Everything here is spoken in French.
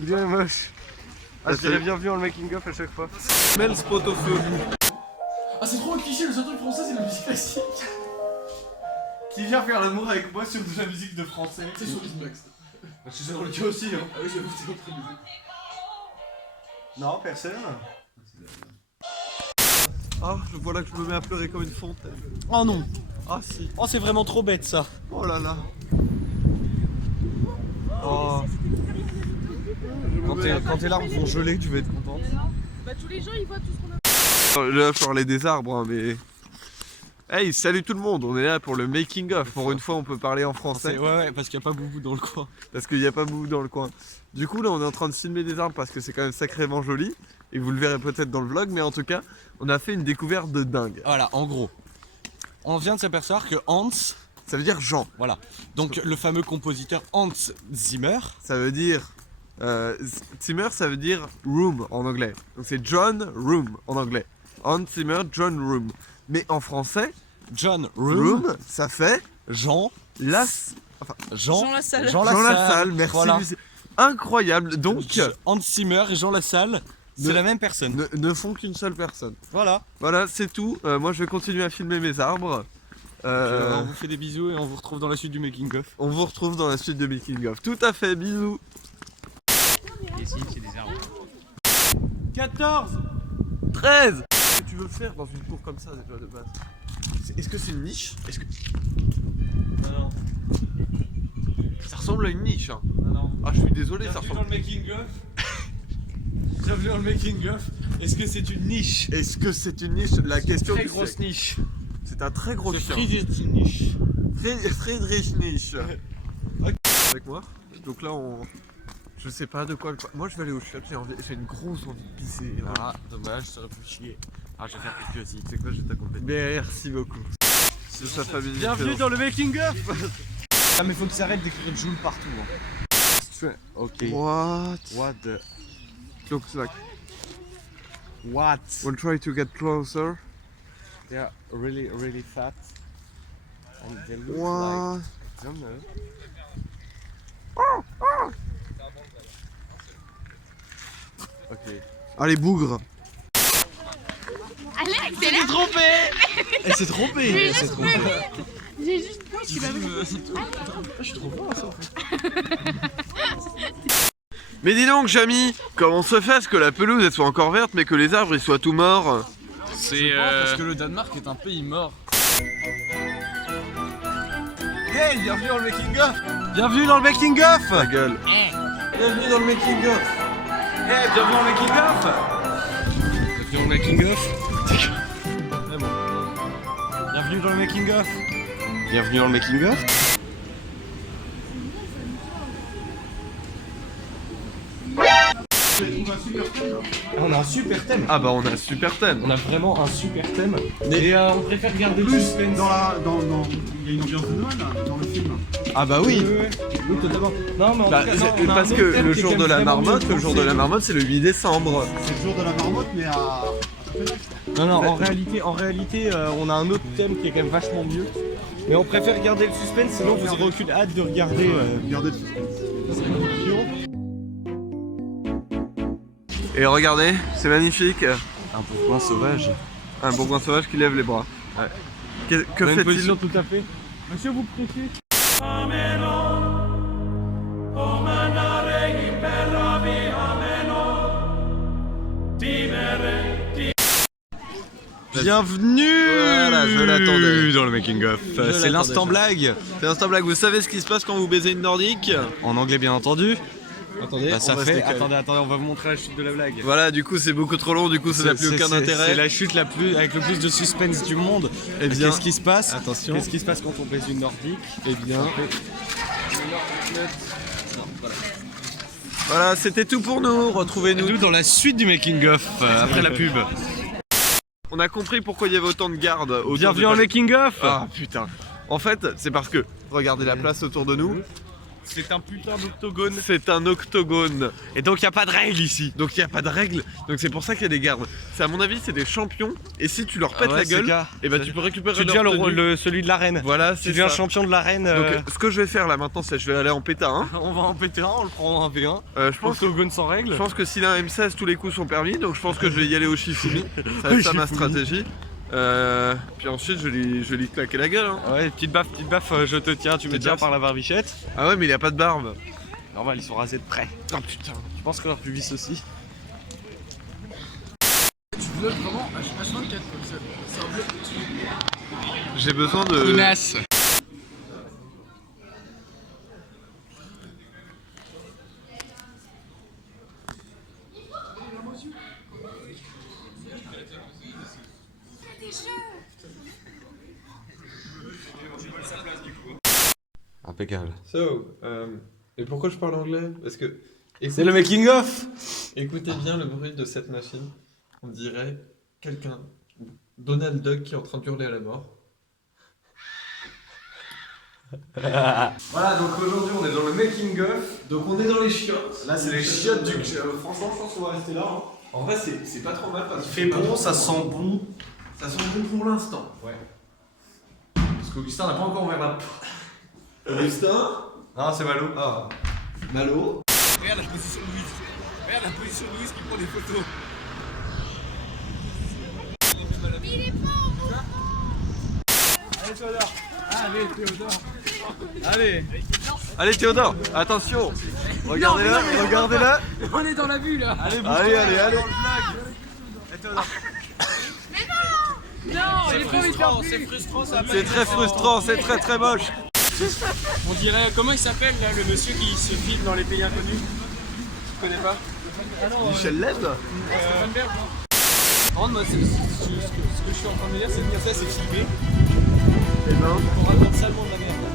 C'est bien moche. Ah, je dirais bienvenue dans le making of à chaque fois. Mets le spot au feu. Ah, c'est trop un cliché, le seul truc français c'est la musique classique. Qui vient faire l'amour avec moi sur de la musique de français? C'est sur Beatbox. Je suis dans le cas aussi, hein. Ah oui, j'avoue, c'est notre musique. Non, personne. Ah, voilà que je me mets à pleurer comme une fontaine. Oh non. Ah si. Oh, c'est vraiment trop bête ça. Oh là là. Oh. Quand tes larmes vont geler, tu vas être contente. Bah tous les gens ils voient tout ce qu'on a. Là, je parlais des arbres, hein, mais... Hey, salut tout le monde, on est là pour le making of. Pour une fois, on peut parler en français. Ouais, parce qu'il n'y a pas Boubou dans le coin. Parce qu'il n'y a pas beaucoup dans le coin. Du coup, là, on est en train de filmer des arbres parce que c'est quand même sacrément joli. Et vous le verrez peut-être dans le vlog, mais en tout cas, on a fait une découverte de dingue. Voilà, en gros. On vient de s'apercevoir que Hans, Ça veut dire Jean. voilà, donc le fameux compositeur Hans Zimmer, Ça veut dire... Zimmer, ça veut dire room en anglais. Donc c'est John Room en anglais. Hans Zimmer, John Room. Mais en français, John room, Room, ça fait Jean Jean Lassalle. Jean Jean Lassalle, Lassalle. Merci. voilà. Lucie. Incroyable. Donc, Hans Zimmer et Jean Lassalle, c'est Ne- la même personne. ne font qu'une seule personne. Voilà. Voilà, c'est tout. Moi, je vais continuer à filmer mes arbres. On vous fait des bisous et on vous retrouve dans la suite du making of. On vous retrouve dans la suite de Making of. Tout à fait, bisous. Ici, c'est des arbres. 14. 13. Qu'est-ce que tu veux faire dans une cour comme ça déjà de base? Est-ce que c'est une niche? Est-ce que... Non, Ça ressemble à une niche, hein. non. Ah, je suis désolé, ça Bienvenue dans ressemble... le making of. Bienvenue dans le making of. Est-ce que c'est une niche? Est-ce que c'est une niche? La question Très du grosse siècle. niche. C'est un très gros C'est chien. Friedrich niche. Friedrich Niche. Ok. Avec moi. Donc là, on... Je sais pas de quoi... Moi, je vais aller au chiottes. J'ai une grosse envie de pisser. Là. Ah, dommage, ça aurait pu chier. Ah, je vais faire pipi aussi. C'est quoi, je vais t'accompagner. Merci beaucoup. De sa famille. Bienvenue dans le making of. Ah, mais faut que ça arrête d'écrire Joule partout. Hein. Ok. What the... looks like? What? We'll try to get closer. They are really, really fat. And they look What? like... I don't know. Ok. Allez, bougre. Alex, c'est là. Elle s'est trompée. Elle s'est trompée. J'ai juste peur qu'il avait. Je suis trop fort à ça en fait. Mais dis donc, Jamy, comment se fait que la pelouse elle soit encore verte mais que les arbres ils soient tout morts? C'est Parce que le Danemark est un pays mort. Hey, bienvenue dans le making of. Bienvenue dans le making of. Ta gueule. Bienvenue dans le making of. Hey, bienvenue dans le making of. Bienvenue dans le making of. C'est bon. Bienvenue dans le making of. Bienvenue dans le making of. On a un super thème. Ah bah on a un super thème. On a vraiment un super thème. Et on préfère garder le suspense. Il y a une ambiance de Noël là, dans le film. Ah bah oui. Oui, totalement. Non, mais en Bah, tout cas, non, c'est on a parce un que autre thème le qui est jour quand de même la vraiment marmotte, mieux le jour de la pensé. marmotte c'est le 8 décembre. C'est le jour de la marmotte, mais à Copenhague. Non, non, en réalité, on a un autre thème qui est quand même vachement mieux. Mais on préfère garder le suspense, sinon vous n'aurez aucune hâte de regarder. Regardez le suspense. Et regardez, c'est magnifique. Un bourgoin sauvage. Un bourgoin sauvage qui lève les bras. Ouais. Que Dans une fait-il? position tout à fait. Monsieur, vous prêchez? Bienvenue. Voilà, je l'attendais. Dans le making of. C'est l'instant blague. C'est un blague. Vous savez ce qui se passe quand vous baisez une nordique? En anglais, bien entendu. Attendez, Bah, ça on va se fait. décaler. Attendez, on va vous montrer la chute de la blague. Voilà, du coup c'est beaucoup trop long, du coup ça n'a plus aucun C'est intérêt. la chute la plus avec le plus de suspense du monde. Eh bien, Qu'est-ce qui se passe? attention. Qu'est-ce qui se passe quand on baise une nordique? Eh bien, voilà, c'était tout pour nous. Retrouvez-nous. Nous dans la suite du making of après la pub. On a compris pourquoi il y avait autant de gardes. autour Bienvenue du dans le palais. making of. Ah putain. En fait, c'est parce que regardez la place autour de nous. C'est un putain d'octogone. C'est un octogone. Et donc il y a pas de règle ici. Donc il n'y a pas de règle. Donc c'est pour ça qu'il y a des gardes. C'est à mon avis, c'est des champions. Et si tu leur pètes la gueule, et bah tu peux récupérer Tu leur deviens tenue. celui de l'arène. Voilà, Tu c'est deviens ça. champion de l'arène. Donc ce que je vais faire là maintenant, c'est que je vais aller en péta 1. On va en péter un, on le prend en 1v1. Je pense Octogone sans règle. Je pense que s'il a un M16, tous les coups sont permis, donc je pense que je vais y aller au Shifumi. Ça va être ça ma stratégie. Puis ensuite, je vais lui claquer la gueule. Hein. Ouais, petite baffe, je te tiens, tu me Petite tiens baffe. par la barbichette. Ah ouais, mais il a pas de barbe. Normal, ils sont rasés de près. Oh putain. Je pense que leur pubis aussi. Tu bloques vraiment H24 comme ça. C'est un bloc. J'ai besoin de. Connasse. Impeccable. Et pourquoi je parle anglais? Parce que. C'est le making of. Écoutez bien le bruit de cette machine. On dirait quelqu'un, Donald Duck, qui est en train de hurler à la mort. Voilà, donc aujourd'hui on est dans le making of. Donc on est dans les chiottes. Là c'est les chiottes du. Franchement, je pense qu'on va rester là. Hein. En vrai, c'est pas trop mal parce Il fait bon, ça sent bon. Ça sent bon pour l'instant. Ouais. Parce qu'Augustin n'a pas encore ouvert la porte. Augustin? Non, c'est Malo. Ah. Malo? Regarde la position de Louise. Regarde la position de Louise qui prend des photos. Allez Théodore. Allez. Allez Théodore, attention. Regardez-la, regardez-la. On est dans la vue là. Allez, allez. Non, il est pas frustrant, c'est frustrant ça. C'est très frustrant, c'est très moche. On dirait, comment il s'appelle là, le monsieur qui se filme dans les pays inconnus? Tu connais pas? Michel Leb? Moi, ce que je suis en train de me dire, c'est que ça c'est filmé. Eh ben. On raconte salement de la merde.